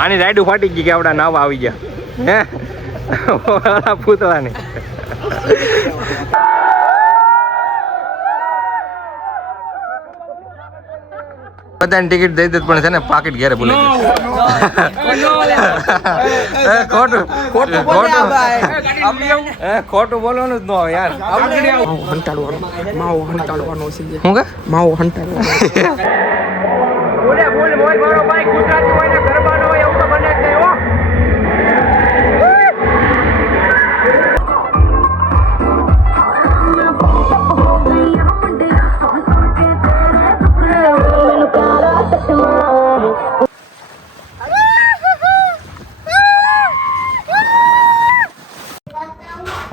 આની રાઈડું ફાટી ગઈ કે આવડા નાવા આવી ગયા હે પૂતળાની. બધાની ટિકિટ દઈ દે પણ છે ને પાકીટ ઘેરે ભૂલી ખોટું બોલવાનું જ ન હોય યાર. શું કે માવો હંટાડવાનો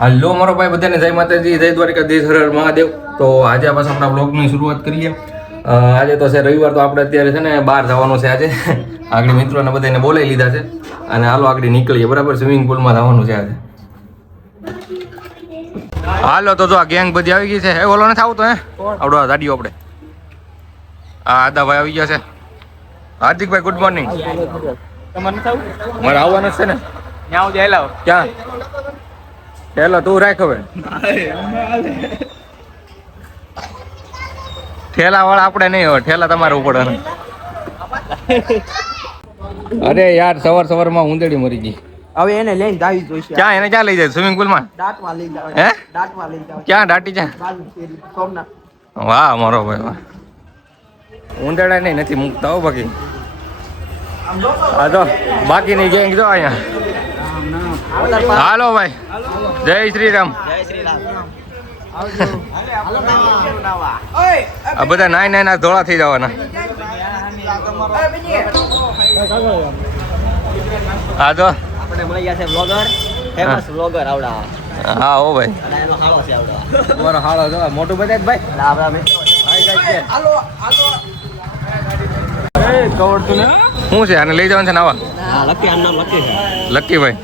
હલો મારો ભાઈ બધાને જય માતાજી, જય દ્વારકાધીશ, હર હર મહાદેવ. તો આજે પાછા આપણા બ્લોગની શરૂઆત કરીએ. આજે તો છે રવિવાર, તો આપણે અત્યારે છે ને બહાર જવાનું છે આજે. આગળ મિત્રોને બધાને બોલાવી લીધા છે અને હાલો આગળ નીકળીએ. બરાબર, સ્વિમિંગ પુલમાં જવાનું છે આજે. હાલો તો જો આ ગેંગ બધી આવી ગઈ છે. હે ઓલો નથી આવતો હે આવડો ગાડીઓ આપણે. આ આદાભાઈ આવી ગયા છે. હાર્દિકભાઈ ગુડ મોર્નિંગ. મારે આવવાનું છે ને ક્યાં? હેલો તું રાખ હવે. ઠેલા વાળા આપણે નહીં હોય, ઠેલા તમારે પડે. અરે યાર સવારમાં ઉંદરડી મરી ગઈ. હવે એને લઈને આવી જોઈશે. ક્યાં એને ક્યાં લઈ જાય? સ્વિમિંગ પુલમાં દાંતવા લઈ જાવ. હે દાંતવા લઈ જાવ. ક્યાં દાટી છે? સોમનાથ. વાહ મારો ભાઈ વાહ. ઉંદરડા નહીં નથી મૂકતા હો બાકી. હા તો બાકીની ગેંગ જો અહીંયા. હાલો ભાઈ, જય શ્રી રામ. આ બધા નાય ધોળા થઈ જવાના. હા તો આપણે મળ્યા છે બ્લોગર, ફેમસ બ્લોગર આવડા. હા હો ભાઈ, અને એનો હાળો છે આવડા. તમારો હાળો જો મોટું બતાય ભાઈ. આપણા મિત્રો હાલો હાલો. એ કવડતું ને શું છે? આને લઈ જવાનું છે નાવા? હા, લકી આનું નામ લકી છે. લકી ભાઈ.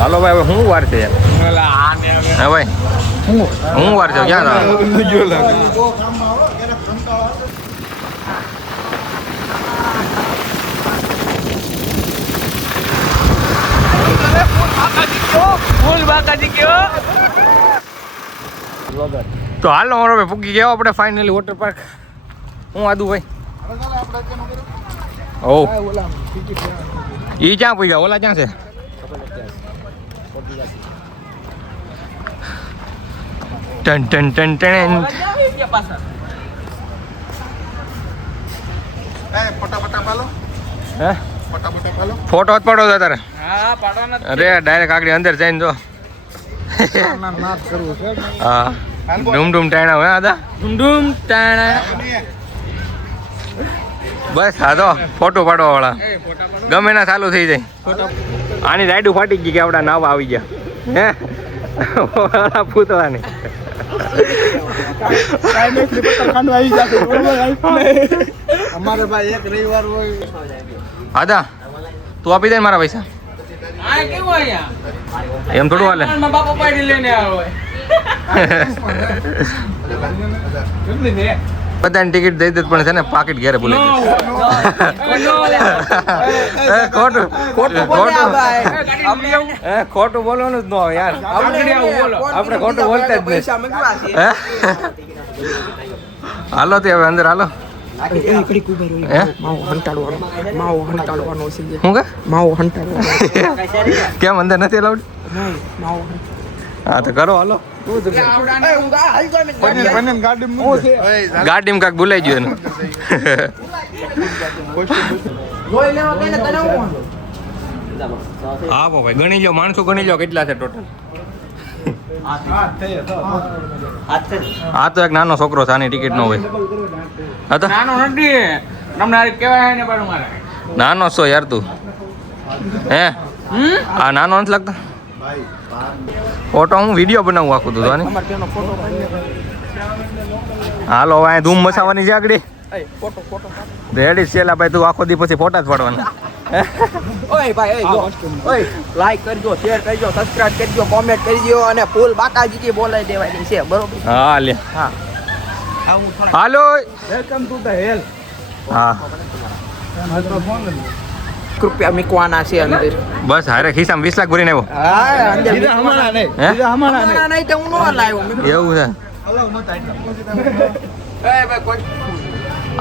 હાલો ભાઈ, હવે શું વાર છે યાર? હા ભાઈ હું વાર છે? ક્યાં તો હાલો મારો ભાઈ પૂકી ગયો આપણે ફાઇનલી વોટર પાર્ક. હું આદુ ભાઈ ઓ ઈ ક્યાં પૂગ્યા? ઓલા ક્યાં છે? Ton ton ton ton. હે ફોટો જ પાડો છે તારે? અરે ડાયરેક્ટ આગળ અંદર જઈને જો. હા ડૂમ ટાણા હોય આદા ડૂમ ટાણા. બસ હા તો ફોટો પાડવા વાળા ગમે ના ચાલુ થઈ જાય. આની રાઈડું ફાટી ગઈ કે આવડા નાવા આવી ગયા હે પૂતળાની. અમારે ભાઈ એક રવિવાર હોય. આદા તું આપી દે ને મારા પૈસા. એમ થોડું હાલે. બધાની ટિકિટ દઈ દે પણ છે ને પાકીટ ઘેરે ભૂલી ખોટું બોલવાનું જ ન હોય યાર. આપણે ખોટું બોલતા જ નહીં. હાલો તે હવે અંદર હાલો. કેમ અંદર નથી અલાઉડ? હા તો કરો હાલો. ગાડીમાં કાંક ભૂલાઈ ગયું એનું. હા ભાઈ ગણી લો, માણસો ગણી લો કેટલા છે ટોટલ. આ તો એક નાનો છોકરો છે, આની ટિકિટ ન હોય. નાનો નથી નાનો છો યાર તું. હે આ નાનો નથી લાગતો? ફોટો હું વિડીયો બનાવું આખું તું. હાલો હવે ધૂમ મચાવવાની છે આગળ. રેડી છેલા ભાઈ, તું આખો દી પછી ફોટા જ પાડવાના. ઓય ભાઈ ઓય લાઈક કરજો, શેર કરજો, સબસ્ક્રાઇબ કરજો, કોમેન્ટ કરજો અને ફૂલ બાકાજી બોલાવી દેવાની છે. બરોબર? હા લે. હા હાલો વેલકમ ટુ ધ હેલ. હા રૂપિયા મૂકવાના છે અંદર. બસ હારે ખિસ્સામાં 20 લાખ ભરીને આવ્યો હા અંદર સીધા હમણાં નહીં હે? સીધા હમણાં ના નહીં તો હું નો લાવ્યો. એવું છે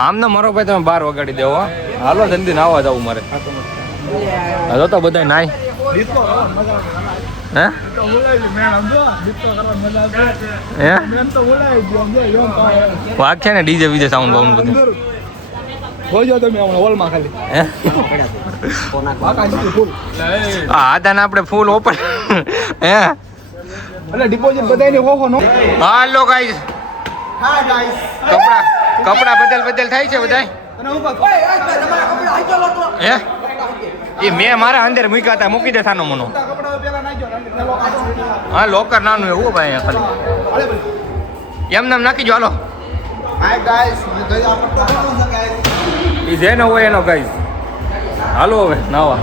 આમ ના મારો ભાઈ તમે 12 વગાડી દેવો હો. હાલો જલ્દી નાવા જવું મારે હા તો બધા નાય ડિસ્કો મજા હે તો બોલાવી મેં સમજો ડિસ્કો કરવાની મજા આવશે હે મેં તો બોલાવી ગયો સમજો યોમ તો વાગ છે ને ડીજે બીજે સાઉન્ડ બાઉન્ડ બધું અંદર હોજો તમે હમણાં હોલમાં ખાલી હે બાકા સીધું ફૂલ આ આદાને આપણે ફૂલ ઓપન હે એટલે ડિપોઝિટ બધાયને હોહો નો હાલો ગાઈસ હા ગાઈસ કપડા બદલ થાય છે બધાય તને હું કહું હે એ મેં મારા અંદર મૂક્યા હતા મૂકી દે સાનો મનો કપડા પેલા નાખ્યો હા લોકર નાનું એવું ભાઈ અહીંયા ખાલી એમ નામ નાખી જો હાલો હાય ગાઈસ મેં ગઈ આ પટ્ટો કોણ છે ગાઈસ એ જેનો હોય એનો ગાઈસ હાલો હવે નાવા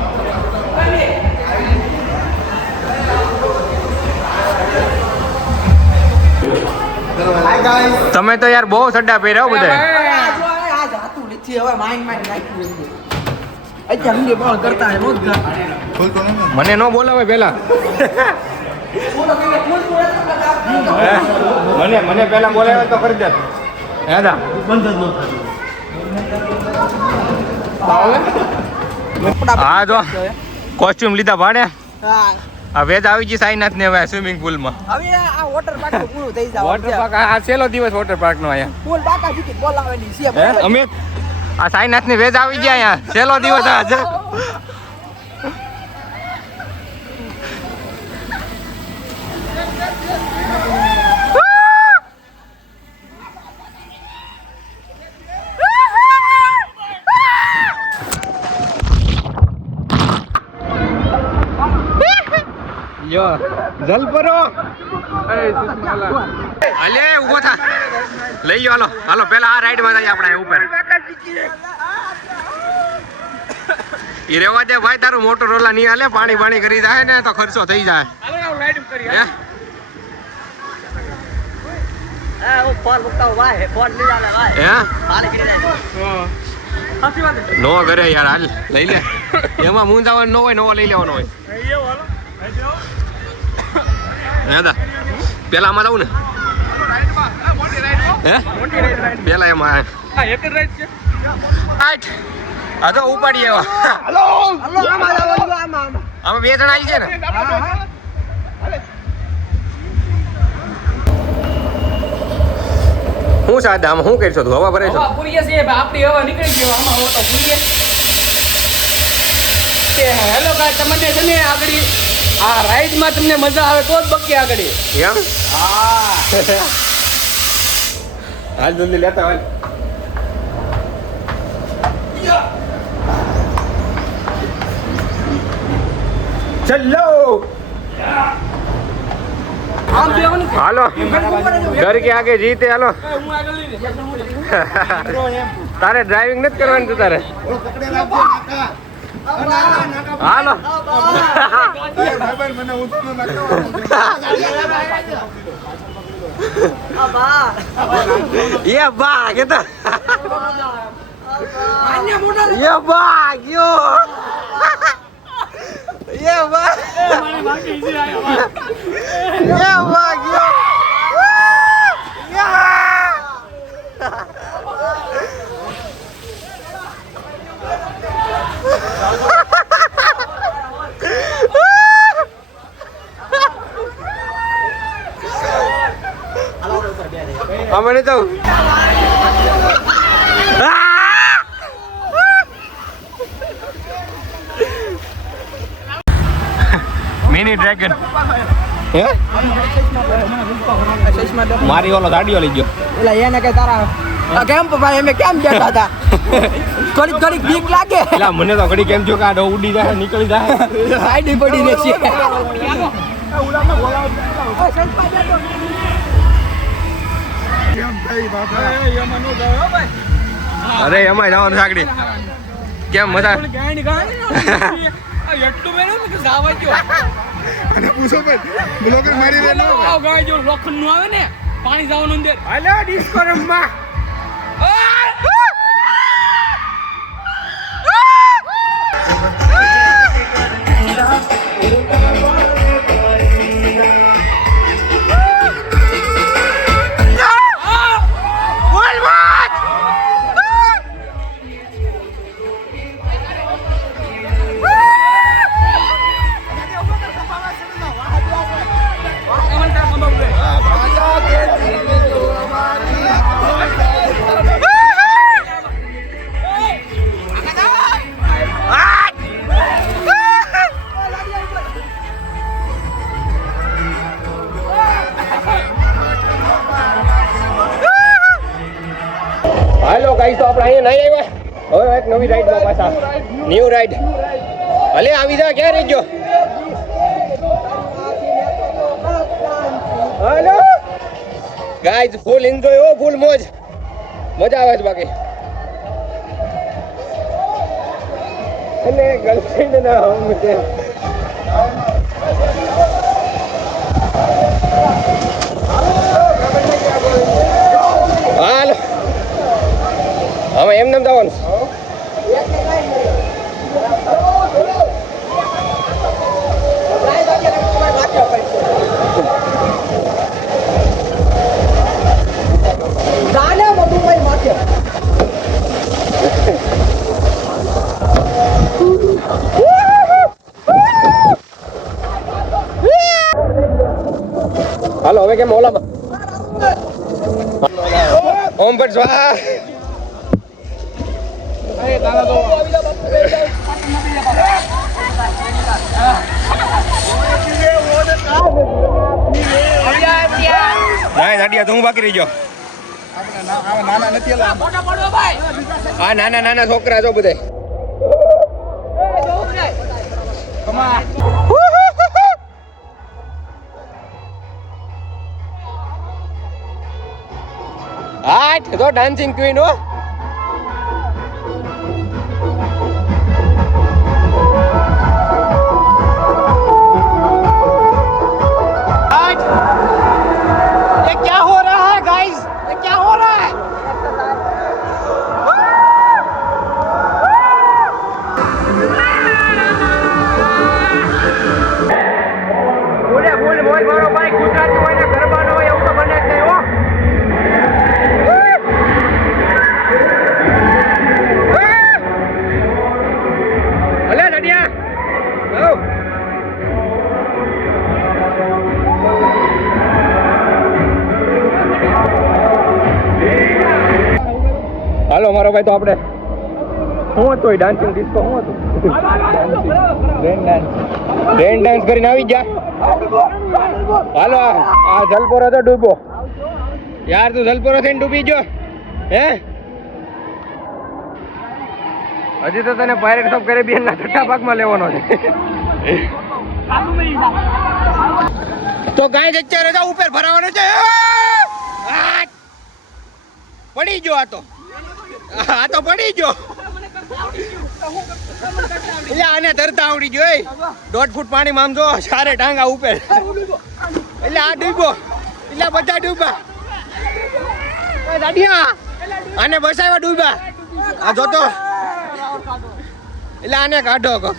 હાય ગાઈસ તમે તો યાર બહુ સડ્ડા પહેર્યા હો બધા આ જાતું નથી હવે માઈન્ડ નાખ્યું. અત્યારે ઊંડી બોલ કરતા હે રોજ કરતા. ફૂલ તો નહીં મને ન બોલાવે પેલા મને પેલા બોલાવે તો કરી દે હે દા હા જો કોસ્ટ્યુમ લીધા ભાડે હા આ વેજ આવી ગઈ સાઈનાથ ને હવે સ્વિમિંગ પુલમાં હવે આ વોટર પાર્ક પૂરું થઈ જાવ. વોટર પાર્ક આ છેલ્લો દિવસ વોટર પાર્ક નો અહીંયા ફૂલ બાકા જીકી બોલાવેલી છે. હે અમે આ સાઈનાથ ની વેજ આવી ગયા અહીંયા છેલ્લો દિવસ આ છે યો જલ પરો અલે ઉભો થા લઈ લો હાલો હાલો પેલા આ રાઈડ માં જઈએ આપણે ઉપર ઈ રેવા દે ભાઈ તારું મોટોરોલા નહીં હાલે પાણી કરી જાય ને તો ખર્ચો થઈ જાય હે ઓ ફોન મુકતા ભાઈ ફોન લઈ આલે ભાઈ. હે પાણી કરી જાય. નો કરે યાર હાલ લઈ લે એમાં મૂંઝાવાનું ન હોય નવો લઈ લેવાનો હોય હે દા પેલા આમાં જાઉં ને હે પેલા એમાં રાઈટ આ તો ઉપાડી આવ્યા હાલો આમાં જાવ આમાં. આમાં 2 જણા આવી છે ને હું સાદા આમાં શું કરશો તું હવા ભરે છો પૂરીએ છે આપણી હવા નીકળી ગયો આમાં હવા તો પૂરીએ કે હેલો ગાય તમને છે ને આગળ આ રાઈડમાં તમને મજા આવે તો જ બક્કી આગળ એમ હાલ જલ્દી લેતા હાલ ચલો આમ બેવાનું કે હાલો ઘર કે આગે જીતે હાલો હું આગળ લઈ લે તારે ડ્રાઇવિંગ નથી કરવાની તું તારે પકડે રાખજો નાકા હાલો ભાઈ મને ઉતરો એ ભાગ એ તો આને મોટા એ ભાગ્યો એ ભાગ એ ભાગ્યો અમે તો મિની ડ્રેગન હે મારી ઓલો ગાડીઓ લઈ ગયો એલા એને કઈ તારા કેમ ભાઈ અમે કેમ બેઠા હતા થોડીક બીક લાગે. એલા મને તો ઘડી કેમ થયો કે આ ઉડી જાય નીકળી જાય આઈડી પડીને છે. કેમ થઈ બાપા એમાં નો જાવ ભાઈ અરે એમાં જવાનું સાગડી કેમ મજા ગાંડી ગાંડી એટલું મેળો કે જાવા ગયો અને પૂછો ભાઈ બ્લોગર મારી રે આવ ગાય જો લોખંડ નું આવે ને પાણી જવાનું અંદર. હાલો ડિસ્કો રમવા. હાલો ગાઈસ, તો આપણે અહીંયા નહીં આવ્યા. હવે એક નવી રાઈડમાં પાછા. New ride. ભલે આવી જા, ક્યાં રહી ગયો? હાલો ગાઈસ, ફૂલ એન્જોય હો, ફૂલ મોજ. મજા આવે છે બાકી. અને ગર્લફ્રેન્ડ ના હોમ છે. હાલો હવે એમને જવાનું. હાલો હવે કેમ ઓલામાં ઓમ પર સ્વાહા. નાડિયા તો હું બાકી રહી ગયો. હા નાના નાના છોકરા છો બધા. હા તો ડાન્સિંગ ક્વીન હો. હાલો મારો ભાઈ, તો આપણે શું હતું ડાન્સિંગ ડિસ્કો શું હતું? રેન ડાન્સ કરીને આવી ગયા. હાલો આ જલપોરો તો ડૂબો યાર. તું જલપોરો થઈને ડૂબી ગયો હે? હજી તો તને પાયરેટ્સ ઓફ કેરેબિયન ના છઠ્ઠા ભાગમાં લેવાનો છે. તો ગાય અત્યારે તો ઉપર ભરાવાનો છે. પડી ગયો આ તો. આ તો પડી ગયો. એટલે આને તરતા આવડી ગયો. 1.5 ફૂટ પાણીમાં આમ જો સારે ટાંગા ઉપર. એટલે આ ડૂબ્યો. એટલે બધા ડૂબ્યા. દાડિયા આને બસાવ્યા ડૂબ્યા. આ જોતો. એટલે આને કાઢો કોક.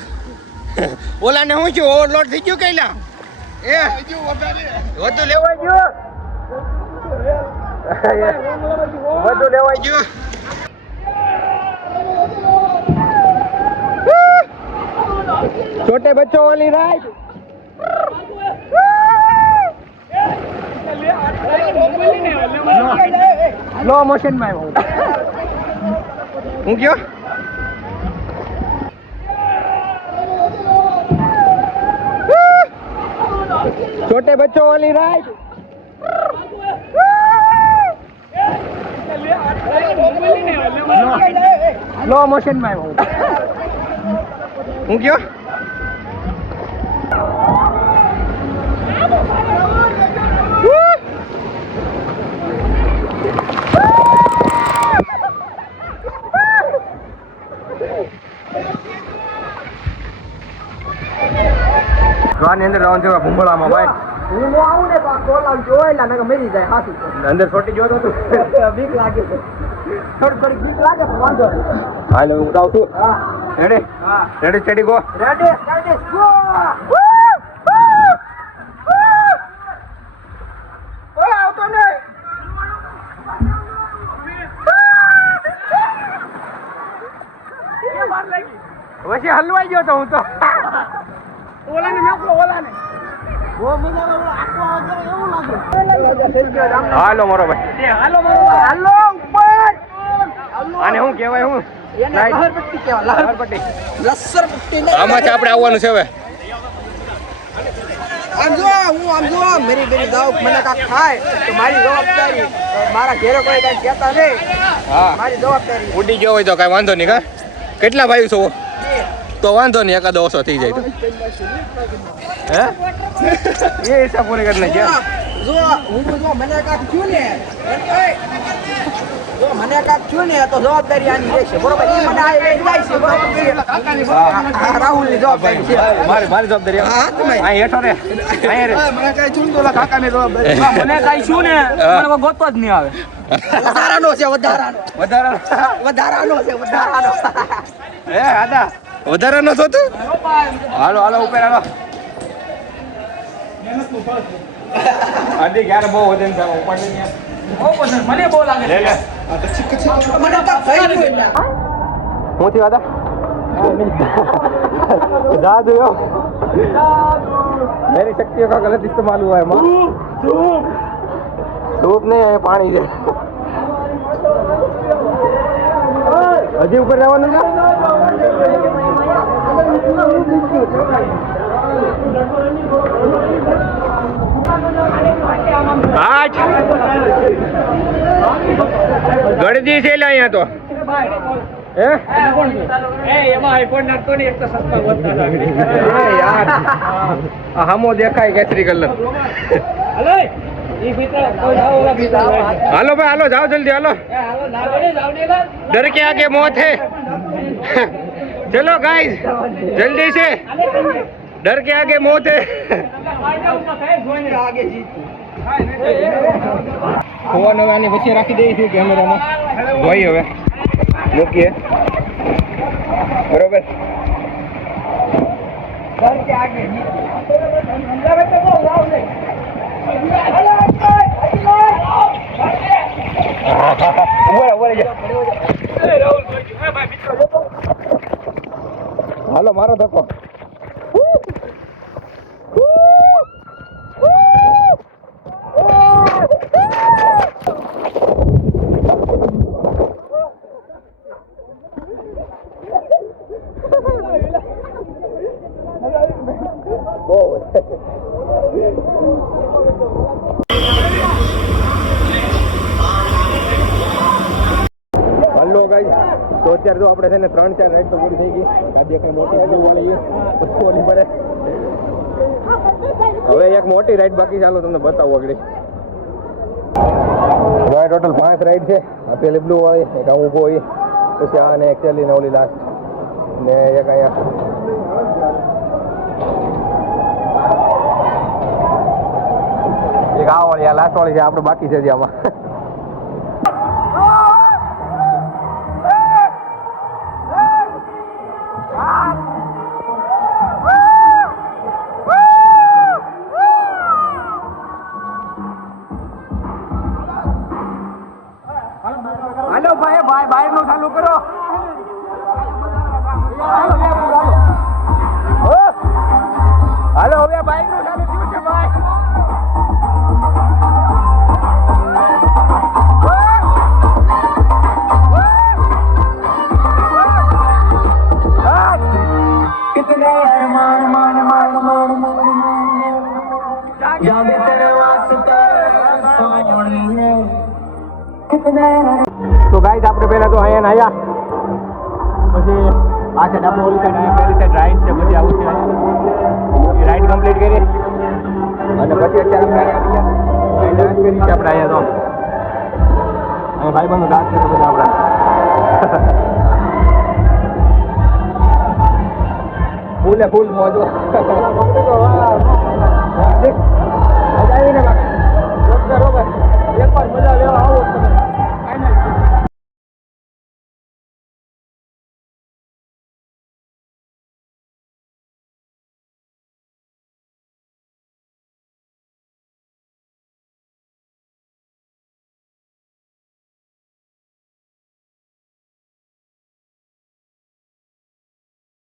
ઓલાને શું થયું? ઓવરલોડ થઈ ગયું કઈલા? એ વધુ લેવાઈ ગયું. વધુ લેવાઈ ગયું. छोटे बच्चों वाली राइड. स्लो मोशन में हूँ क्यों? छोटे बच्चों वाली राइड. स्लो मोशन में हूँ क्यों? ની અંદર જવાનું છે ભૂંગળામાં ભાઈ. હું નો આવું ને તો આ કોલામ જોયેલા નકર મરી જાય હાથી અંદર છોટી ગયો તો તું બીક લાગે છે થોડી બીક લાગે પણ વાંધો નહીં હાલો હું જાઉં છું હા રેડી હા ready steady go ready go આવતો નહીં પછી હલવાઈ ગયો તો હું તો ઓલાને મેકલો ઓલાને બહુ મજા આવે એવું લાગે હાલો મારો ભાઈ હાલો હાલો ઉપર આને શું કહેવાય હું એને લહરપટ્ટી કહેવાય લહરપટ્ટી લસરપટ્ટી નહીં આમાંથી આપણે આવવાનું છે હવે આમ જો મેરી દાવ મને કાંક થાય તો મારી જવાબદારી મારા ઘેરે કોઈ કાંઈ કહેતા નહીં હા મારી જવાબદારી ઉડી ગયો હોય તો કાંઈ વાંધો નહીં કા કેટલા ભાઈ છો તો વાંધો નહીં એકાદો ઓછો થઈ જાય તો હે એ હિસાબ પૂરી કરી નાખ્યા જો હું જો મને કાંક થયું ને જો મને કાંક થયું ને તો જવાબદારી આની રહેશે બરોબર એ મને આ લઈ જાય છે બરોબર રાહુલ ની જવાબદારી છે મારી જવાબદારી હા તમે અહીં હેઠો રે અહીં રે મને કઈ છું તો કાકાની જવાબદારી મને કાંઈ શું ને મને ગોતવો જ નહીં આવે વધારાનો છે વધારાનો છે વધારાનો હે આદા વધારાનો છો તું હાલો હાલો ઉપર હાલો આદિ ક્યારે બહુ વજન છે ઉપર નહીં બહુ પસંદ મને બહુ લાગે લે લે મને કાંક થઈ ગયું એટલે હું થી આદા जादू यो मेरी शक्तियों का गलत इस्तेमाल हुआ है माँ धूप नहीं है पानी से हजी ऊपर जवान ना आज गड़दी से ला यहाँ तो यार हमो देखाय केसरी कलर हालो भाई हालो जाओ जल्दी हालो डर के आगे मौत है चलो गाइस जल्दी से डर के आगे मौत है होवानी वच्चे राखी दे कैमरा में जोई हवे મૂકીએ બરોબર હાલો મારો ધક્કો હલો ગાઈસ તો અત્યારે જો આપણે છે ને 3-4 રાઈડ તો પૂરી થઈ ગઈ ગાડી કઈ મોટી બ્લુ વાળી ઓલી પડે હવે એક મોટી રાઈડ બાકી ચાલો તમને બતાવું આગળ હવે ટોટલ 5 રાઈડ છે આ પેલી બ્લુ વાળી એક આ ઊભો હોય પછી આ ને એકચ્યુઅલી ને ઓલી લાસ્ટ ને એક અહીંયા એક આ વાળી આ લાસ્ટ વાળી છે આપણે બાકી છે આમાં હાલો ભાઈ બાઈક નું ચાલુ કરો હાલો હવે બાઈક નું ચાલુ થયું છે ભાઈ તો ગાઈસ આપણે પહેલા તો અહીંયા આયા પછી આ છે ડાબો ઓલી સાઈડ પહેલી સાઈડ રાઈટ છે પછી આવું છે રાઈડ કમ્પ્લીટ કરી અને પછી અત્યારે આપણે ડાન્સ કરી છે આપણે અહીંયા તો અહીંયા ભાઈ બંધો ડાન્સ કરે બધા આપણા ફૂલે ફૂલ મોજો આવીને